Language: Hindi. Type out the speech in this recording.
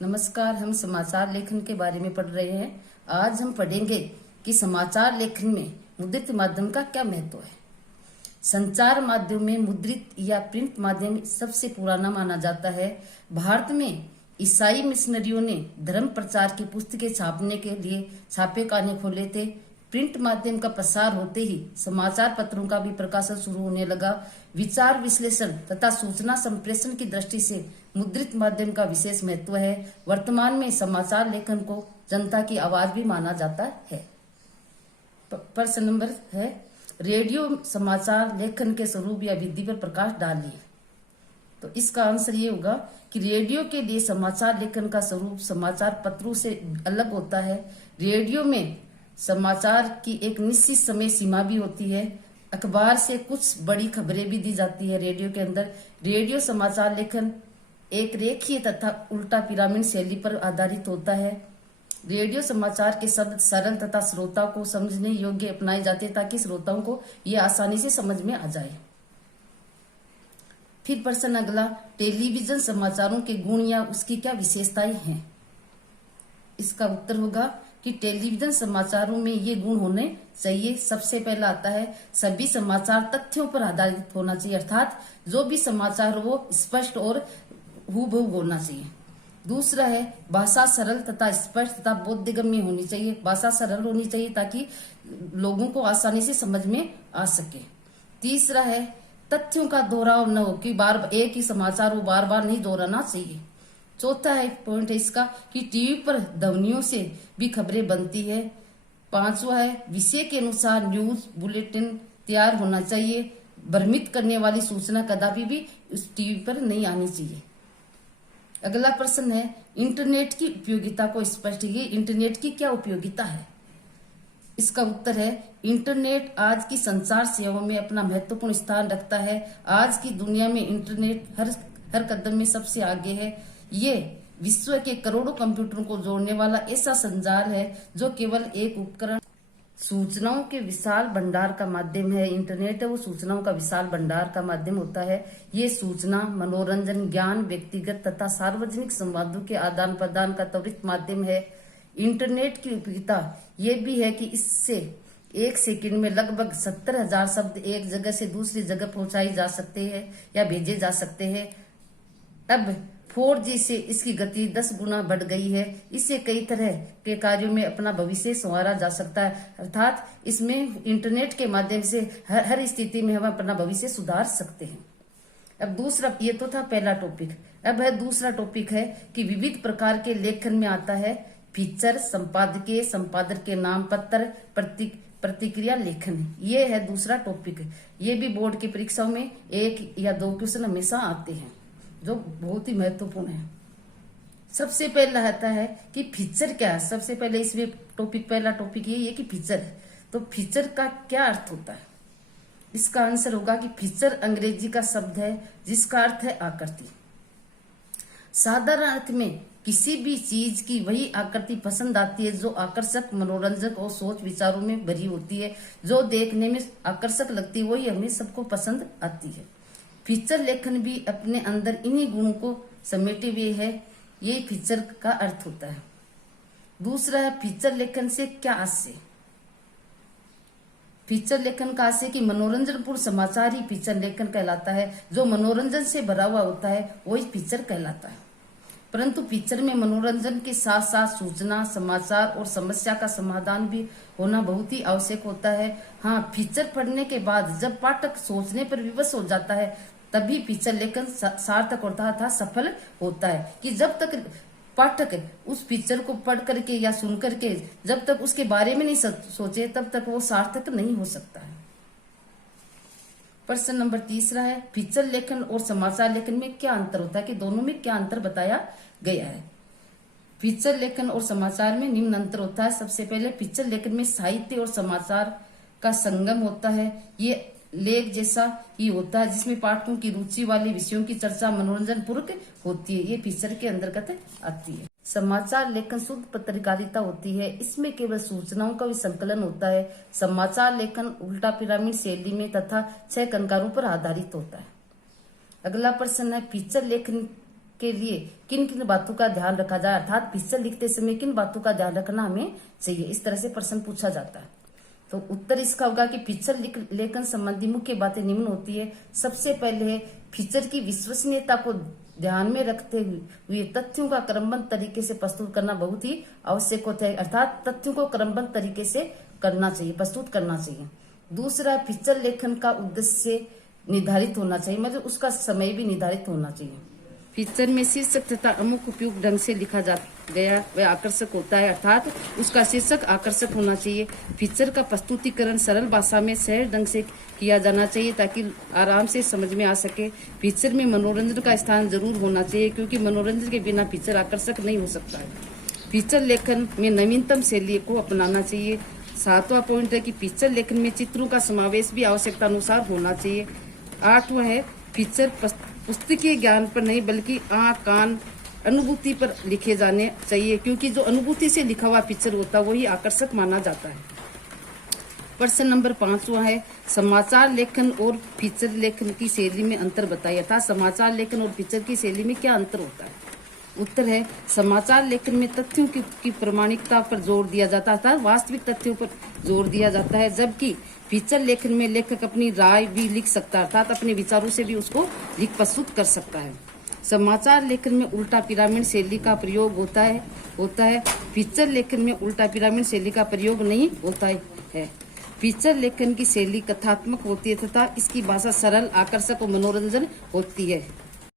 नमस्कार। हम समाचार लेखन के बारे में पढ़ रहे हैं। आज हम पढ़ेंगे कि समाचार लेखन में मुद्रित माध्यम का क्या महत्व है। संचार माध्यम में मुद्रित या प्रिंट माध्यम सबसे पुराना माना जाता है। भारत में ईसाई मिशनरियों ने धर्म प्रचार की पुस्तकें छापने के लिए छापेखाने खोले थे। प्रिंट माध्यम का प्रसार होते ही समाचार पत्रों का भी प्रकाशन शुरू होने लगा। विचार विश्लेषण तथा सूचना संप्रेषण की दृष्टि से मुद्रित माध्यम का विशेष महत्व है। वर्तमान में समाचार लेखन को जनता की आवाज भी माना जाता है। प्रश्न नंबर है, रेडियो समाचार लेखन के स्वरूप या विधि पर प्रकाश डालिए। तो इसका आंसर ये होगा कि रेडियो के लिए समाचार लेखन का स्वरूप समाचार पत्रों से अलग होता है। रेडियो में समाचार की एक निश्चित समय सीमा भी होती है। अखबार से कुछ बड़ी खबरें भी दी जाती है। रेडियो के अंदर रेडियो समाचार लेखन एक रेखीय तथा उल्टा पिरामिड शैली पर आधारित होता है। रेडियो समाचार के शब्द सरल तथा श्रोता को समझने योग्य अपनाए जाते हैं ताकि श्रोताओं को यह आसानी से समझ में आ जाए। फिर प्रश्न अगला, टेलीविजन समाचारों के गुण या उसकी क्या विशेषताएं हैं। इसका उत्तर होगा कि टेलीविजन समाचारों में ये गुण होने चाहिए। सबसे पहला आता है, सभी समाचार तथ्यों पर आधारित होना चाहिए, अर्थात जो भी समाचार हो वो स्पष्ट और हूबहू होना चाहिए। दूसरा है, भाषा सरल तथा स्पष्ट तथा बोधगम्य होनी चाहिए। भाषा सरल होनी चाहिए ताकि लोगों को आसानी से समझ में आ सके। तीसरा है, तथ्यों का दोहराव न हो कि बार एक ही समाचार वो बार बार नहीं दोहराना चाहिए। चौथा है पॉइंट है इसका कि टीवी पर ध्वनियों से भी खबरें बनती है। पांचवा है, विषय के अनुसार न्यूज बुलेटिन तैयार होना चाहिए। भ्रमित करने वाली सूचना कदापि भी उस टीवी पर नहीं आनी चाहिए। अगला प्रश्न है, इंटरनेट की उपयोगिता को स्पष्ट कीजिए। इंटरनेट की क्या उपयोगिता है। इसका उत्तर है, इंटरनेट आज की संचार सेवाओं में अपना महत्वपूर्ण स्थान रखता है। आज की दुनिया में इंटरनेट हर कदम में सबसे आगे है। ये विश्व के करोड़ों कंप्यूटरों को जोड़ने वाला ऐसा संजाल है जो केवल एक उपकरण सूचनाओं के विशाल भंडार का माध्यम है। इंटरनेट है वो सूचनाओं का विशाल भंडार का माध्यम होता है। ये सूचना, मनोरंजन, ज्ञान, व्यक्तिगत तथा सार्वजनिक संवादों के आदान प्रदान का त्वरित माध्यम है। इंटरनेट की उपयोगिता ये भी है कि इससे एक सेकंड में लगभग 70,000 शब्द एक जगह से दूसरी जगह पहुंचाई जा सकते हैं या भेजे जा सकते हैं। अब 4G से इसकी गति 10 गुना बढ़ गई है। इससे कई तरह के कार्यों में अपना भविष्य संवारा जा सकता है, अर्थात इसमें इंटरनेट के माध्यम से हर स्थिति में हम अपना भविष्य सुधार सकते हैं। अब दूसरा, ये तो था पहला टॉपिक। अब है दूसरा टॉपिक है कि विविध प्रकार के लेखन में आता है फीचर, संपादकीय, संपादक के नाम पत्र, प्रतिक्रिया लेखन। ये है दूसरा टॉपिक। ये भी बोर्ड की परीक्षाओं में 1 या 2 क्वेश्चन हमेशा आते हैं जो बहुत ही महत्वपूर्ण है। सबसे पहला आता है कि फीचर क्या है। सबसे पहले इसमें पहला टॉपिक ये है कि फीचर। तो फीचर का क्या अर्थ होता है। इसका आंसर होगा कि फीचर अंग्रेजी का शब्द है जिसका अर्थ है आकृति। साधारण अर्थ में किसी भी चीज की वही आकृति पसंद आती है जो आकर्षक, मनोरंजक और सोच विचारों में भरी होती है। जो देखने में आकर्षक लगती है वही हमें सबको पसंद आती है। फीचर लेखन भी अपने अंदर इन्हीं गुणों को समेटे हुए है। ये फीचर का अर्थ होता है। दूसरा है, फीचर लेखन से क्या आशय। फीचर लेखन का आशय कि मनोरंजनपूर्ण समाचार ही फीचर लेखन कहलाता है। जो मनोरंजन से भरा हुआ होता है वही फीचर कहलाता है। परंतु फीचर में मनोरंजन के साथ साथ सूचना, समाचार और समस्या का समाधान भी होना बहुत ही आवश्यक होता है। हाँ, फीचर पढ़ने के बाद जब पाठक सोचने पर विवश हो जाता है तभी फीचर लेखन सार्थक होता था, सफल होता है। कि जब तक पाठक उस फीचर को पढ़ करके या सुन करके जब तक उसके बारे में नहीं सोचे तब तक वो सार्थक नहीं हो सकता है। प्रश्न नंबर तीसरा है, फीचर लेखन और समाचार लेखन में क्या अंतर होता है कि दोनों में क्या अंतर बताया गया है। फीचर लेखन और समाचार में निम्न अंतर होता है। सबसे पहले फीचर लेखन में साहित्य और समाचार का संगम होता है। ये लेख जैसा ही होता है जिसमें पाठकों की रुचि वाले विषयों की चर्चा मनोरंजन पूर्वक होती है। ये फीचर के अंतर्गत आती है। समाचार लेखन शुद्ध पत्रकारिता होती है। इसमें केवल सूचनाओं का भी संकलन होता है। समाचार लेखन उल्टा पिरामिड शैली में तथा 6 कंकारों पर आधारित होता है। अगला प्रश्न है, फीचर लेखन के लिए किन किन बातों का ध्यान रखा जाए, अर्थात फीचर लिखते समय किन बातों का ध्यान रखना हमें चाहिए, इस तरह से प्रश्न पूछा जाता है। तो उत्तर इसका होगा कि फीचर लेखन संबंधी मुख्य बातें निम्न होती है। सबसे पहले है फीचर की विश्वसनीयता को ध्यान में रखते हुए तथ्यों का क्रमबद्ध तरीके से प्रस्तुत करना बहुत ही आवश्यक होता है, अर्थात तथ्यों को क्रमबद्ध तरीके से करना चाहिए, प्रस्तुत करना चाहिए। दूसरा, फीचर लेखन का उद्देश्य निर्धारित होना चाहिए, मतलब उसका समय भी निर्धारित होना चाहिए। फीचर में शीर्षक तथा अमुक उपयुक्त ढंग से लिखा जा गया वह आकर्षक होता है, अर्थात उसका शीर्षक आकर्षक होना चाहिए। फीचर का प्रस्तुतिकरण सरल भाषा में सहज ढंग से किया जाना चाहिए ताकि आराम से समझ में आ सके। फीचर में मनोरंजन का स्थान जरूर होना चाहिए क्योंकि मनोरंजन के बिना फीचर आकर्षक नहीं हो सकता है। फीचर लेखन में नवीनतम शैली को अपनाना चाहिए। 7वां पॉइंट है कि फीचर लेखन में चित्रों का समावेश भी आवश्यकता अनुसार होना चाहिए। 8वां है फीचर पुस्तकीय ज्ञान पर नहीं बल्कि आँख कान अनुभूति पर लिखे जाने चाहिए क्योंकि जो अनुभूति से लिखा हुआ फीचर होता है वही आकर्षक माना जाता है। प्रश्न नंबर 5वां है समाचार लेखन और फीचर लेखन की शैली में अंतर बताइए, अर्थात समाचार लेखन और फीचर की शैली में क्या अंतर होता है। उत्तर है समाचार लेखन में तथ्यों की प्रामाणिकता पर जोर दिया जाता है, अर्थात वास्तविक तथ्यों पर जोर दिया जाता है, जबकि फीचर लेखन में लेखक अपनी राय भी लिख सकता है, अर्थात अपने विचारों से भी उसको लिख प्रस्तुत कर सकता है। समाचार लेखन में उल्टा पिरामिड शैली का प्रयोग होता है। फीचर लेखन में उल्टा पिरामिड शैली का प्रयोग नहीं होता है। फीचर लेखन की शैली कथात्मक होती है तथा इसकी भाषा सरल, आकर्षक और मनोरंजन होती है।